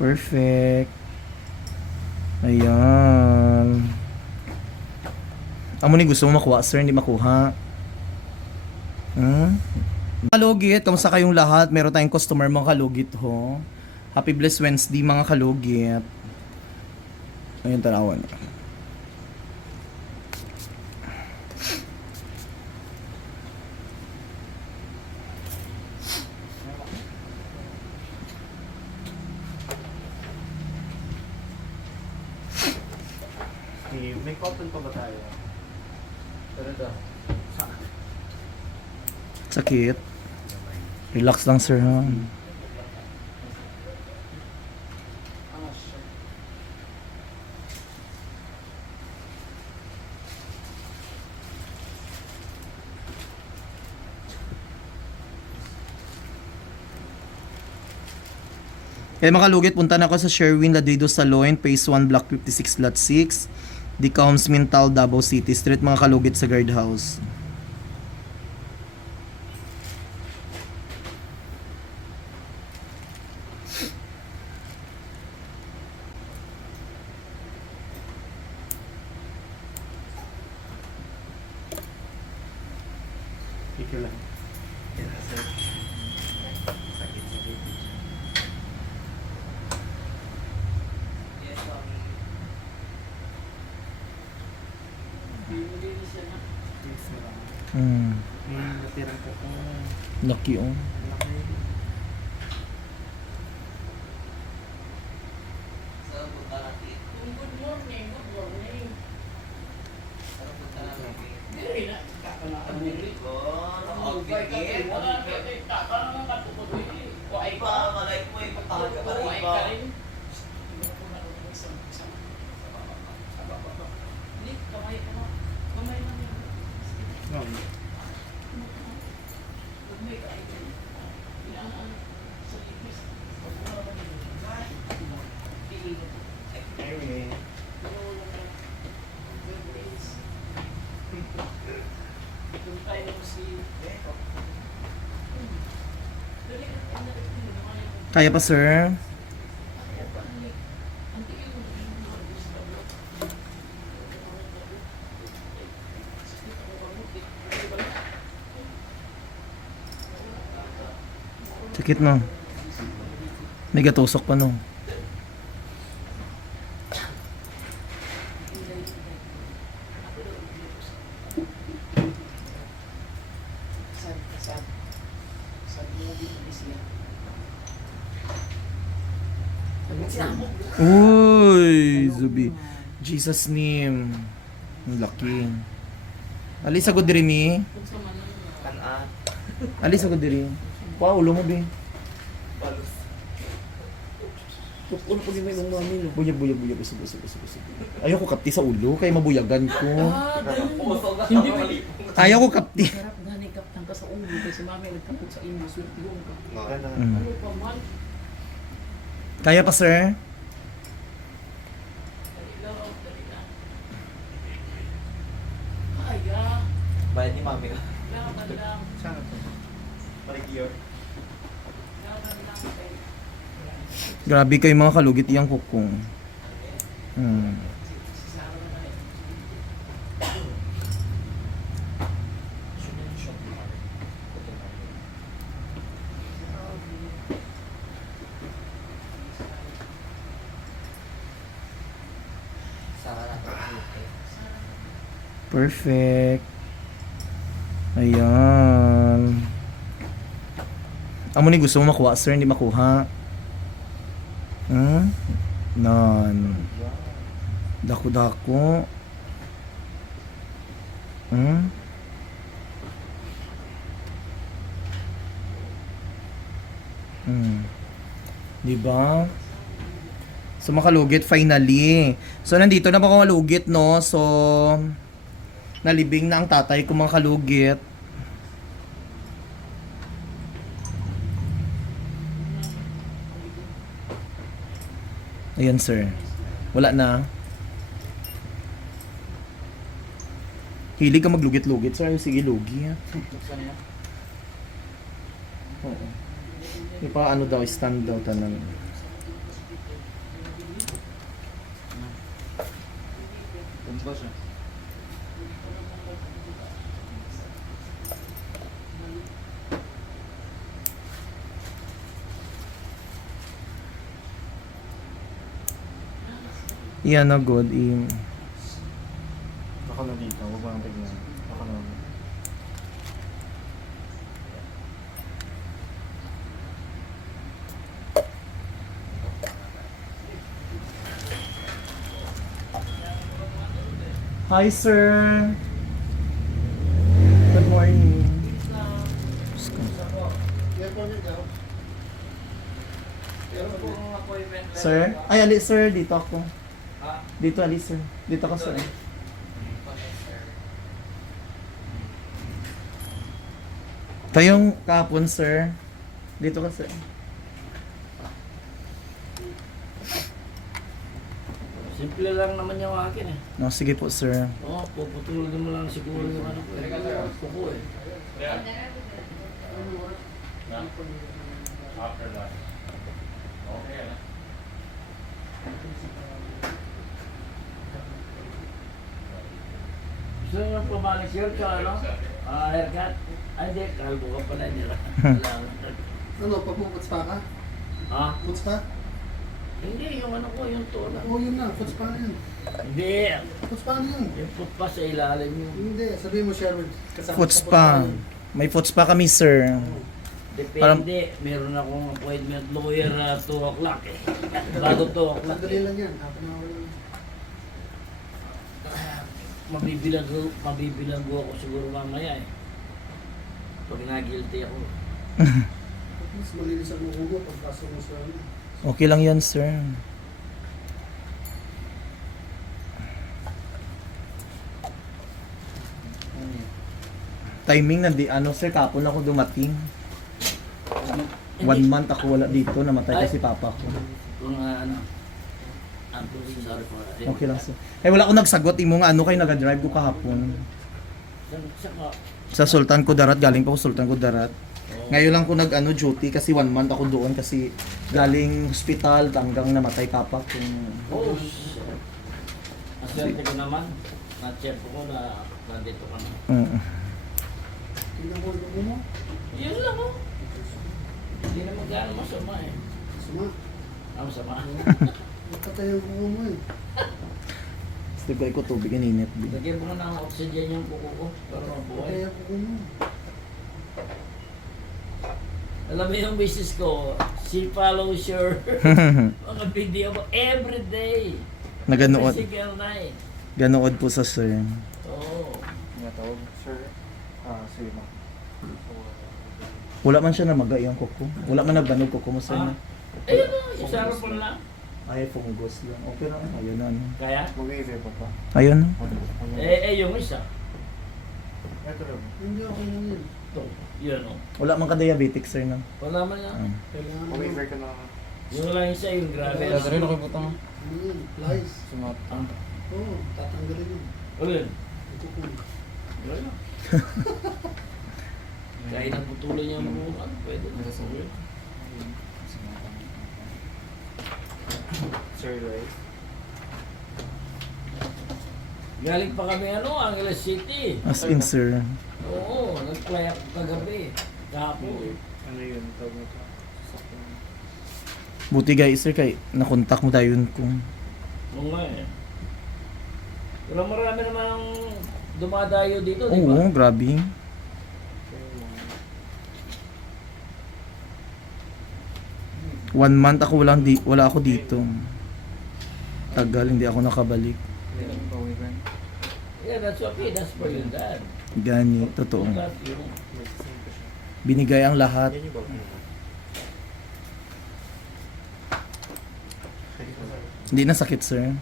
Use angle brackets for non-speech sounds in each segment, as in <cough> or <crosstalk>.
Perfect. Ayan. Amo ni gusto mo makuha, sir, hindi makuha. Hmm? Kalugit, kamusta kayong lahat? Meron tayong customer mga kalugit ho. Happy Blessed Wednesday mga kalugit. Ayun, tanawan. May cotton pa ba tayo? Pero daw. Sakit. Relax lang, sir, ha? Ah, shit. Kaya mga kalugit, punta na ako sa Sherwin Ladrido Saloon, Phase 1, Block 56, Lot 6. Decoms Mintal, Davao City Street, mga kalugit sa guardhouse. Ikaw lang. Sakit, sakit. Yes, ma'am. Hmm. May natirang po. Lucky, oh. Laki. Good morning, good morning. Dili na, kaka na ang dili. Ugay ka rin, wala ka rin, kaka na nga katukod dili. Kuhay ka. Kuhay ka rin. Hindi, kamay ka na. Kamay na yan. Ma'am, Kamay ka rin. Ilang ano, sa ipis. Dili. anyway. Doon tayo si... Dali ka, ano, ano, Kaya pa, sir? Sakit, no? May gatusok pa, no? Sabi ka, sabi. Sabi mo din ang siya. Uy, Zubi. Jesus name. Ang laki. Ali sa diri mi. Ali sa diri. Wow, ulo mo, be. Balos. Ulo pag may mong mami, no? Buya, buya, buya, buya, buya, buya, buya, buya. Ayoko kapti sa ulo, kaya mabuyagan ko. Hindi ba? Ayaw ko kapti. Sarap gani kaptang ka sa ulo kasi mami nagkapit sa imo swerte yung ka. Mm. Ano pa man? Kaya pa, sir? Bayad ni mami ka. Saan ito? Parigyo. laban lang kayo. Grabe kayo mga kalugit iyang kukong. Hmm. Saka na. Perfect. Ayan. Amo ni gusto mo makuha, sir, hindi makuha. Hmm? Nan. Dako-dako. Hmm? Hmm. Di ba? So makalugit finally. So nandito na ba ako malugit no? So Nalibing na ang tatay ko mga kalugit. Ayan sir. Wala na. Hilig ka maglugit-lugit sir. Sige lugi ha. Oo. Ipa ano daw, stand daw tanan. Tumbas ah. Na good. I- Ako na dito, huwag mo nang tignan. Ako na. Hi, sir. Good morning. Sir? Ay, ali, sir. Dito ako. Dito, ali, sir. Dito ka, sir. Tayong kahapon, sir. Dito ka, sir. Simple lang naman yung akin eh. No, sige po, sir. Oo, puputulin mo lang siguro yung ano ko eh. Kuko eh. Gusto nyo pabalik yun sa ano? Ah, haircut? Ay, di, kalbo ka pala nila. Wala. <laughs> Ano, pag puputs pa ka? Ha? Puts pa? Hindi, yung ano ko, yung tuna. Oo, yun na. Puts pa na yun. Hindi, Puts pa na yun. yung put pa sa ilalim yung... Hindi, sabihin mo, Sherwood. Sa pa. yun. May foots pa kami, sir. Depende, Parang- meron akong appointment lawyer at 2 o'clock eh. Bago 2 o'clock Madali eh. lang yan. Half an hour lang. Mabibilang, mabibilang ako siguro mamaya eh. Pag nagilty ako. <laughs> Mas malinis ang ulo pagpasok mo sa ano. Okay lang yan, sir. Timing na di, ano sir, kapon ako dumating. One month ako wala dito, namatay kasi papa ko. Kung ah, ano. Sorry. Okay lang sir. Eh wala ko nagsagot, imo nga ano kayo nag-drive ko kahapon. Sa- Sultan Kudarat, galing pa ko Sultan Kudarat. oh, Ngayon lang ko nag ano duty kasi one month ako doon kasi galing hospital hanggang namatay papa ko. Oh, shit. Aswerte ko naman. Na-check ko na nandito ka na. Mm. Ulo mo. Yun lang oh. Hindi naman gano'ng masama eh. Sama. Ah, masama. <laughs> Yung ulo mo eh. Gusto ko ko tubig ininit. din. Lagyan mo na ng oxygen yung kuko ko para mabuhay. yung ulo mo. Alam mo yung business ko, she follows your <laughs> mga video mo every day. Naganood. Every single night. Ganood po sa sir. Oo. Nga tawag, sir. Ah, sige ma. Wala man siya namaga yung kuko. Wala man nagbanog kuko mo sir. Ah. na. Ayun o, isara po lang. Ay, fungus lang. Okay lang. Ayun na. ano. Kaya? Mag-i-iver pa pa. Ayun. na. Eh, eh, yung isa. Ito rin. Hindi ako lang yun. Ito, yun o. Wala man ka diabetic sir na. Wala man lang. Ah. Kailangan mo. Mag-i-iver ka na. Yung lang isa, yung grabe. Ito rin ako butang. Ano yun? Lies. Sumat. Ah, Oo, tatanggalin yun. Ulit. Ito ko. Wala na. <laughs> Kahit naputuloy niya ang bukan, pwede na. Sir, right? Galing pa kami ano, Angeles City. As in sir. Oo, nag-fly ako kagabi. Kahapon. Ano yun? Tawag mo ito. Buti guys sir kay nakontak mo tayo yun kung Oo nga eh. Pero marami naman ang dumadayo dito, di Oo, ba? grabe. One month ako wala, di, wala ako dito. Tagal, hindi ako nakabalik. Yeah, that's okay. That's for your dad. Gani, totoo. Binigay ang lahat. Hindi na sakit, sir.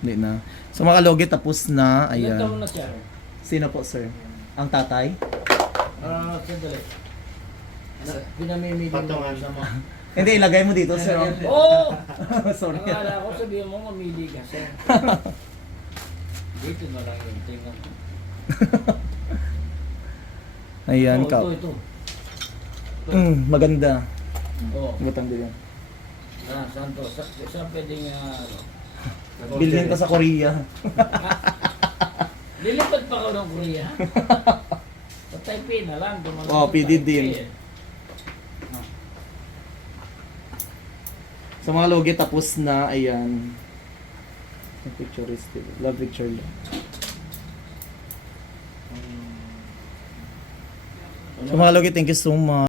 Hindi na. So mga tapos na. Ilan taon Ayan. na siya? Sino po, sir? Ang tatay? Ah, sandali. Na, pinamimili mo Patungan. Hindi, ilagay mo dito, sir. Oo! <laughs> <laughs> Sorry. Akala ko sabihin mo mamili ka siya. <laughs> Dito na lang yung tingnan ko. Ayan, Oh, ka. Ito, ito. Ito. Mm, maganda. Oo. Gutang din yan. Ah, saan to? Sa, saan pwedeng ah, ano? Bilhin ka sa Korea. Lilipad pa ako ng Korea. Sa Taipei na lang. Oo, PD Taipei din. Sa mga logi tapos na, ayan. Picture is still, love picture lang. Sa mga logi, thank you so much.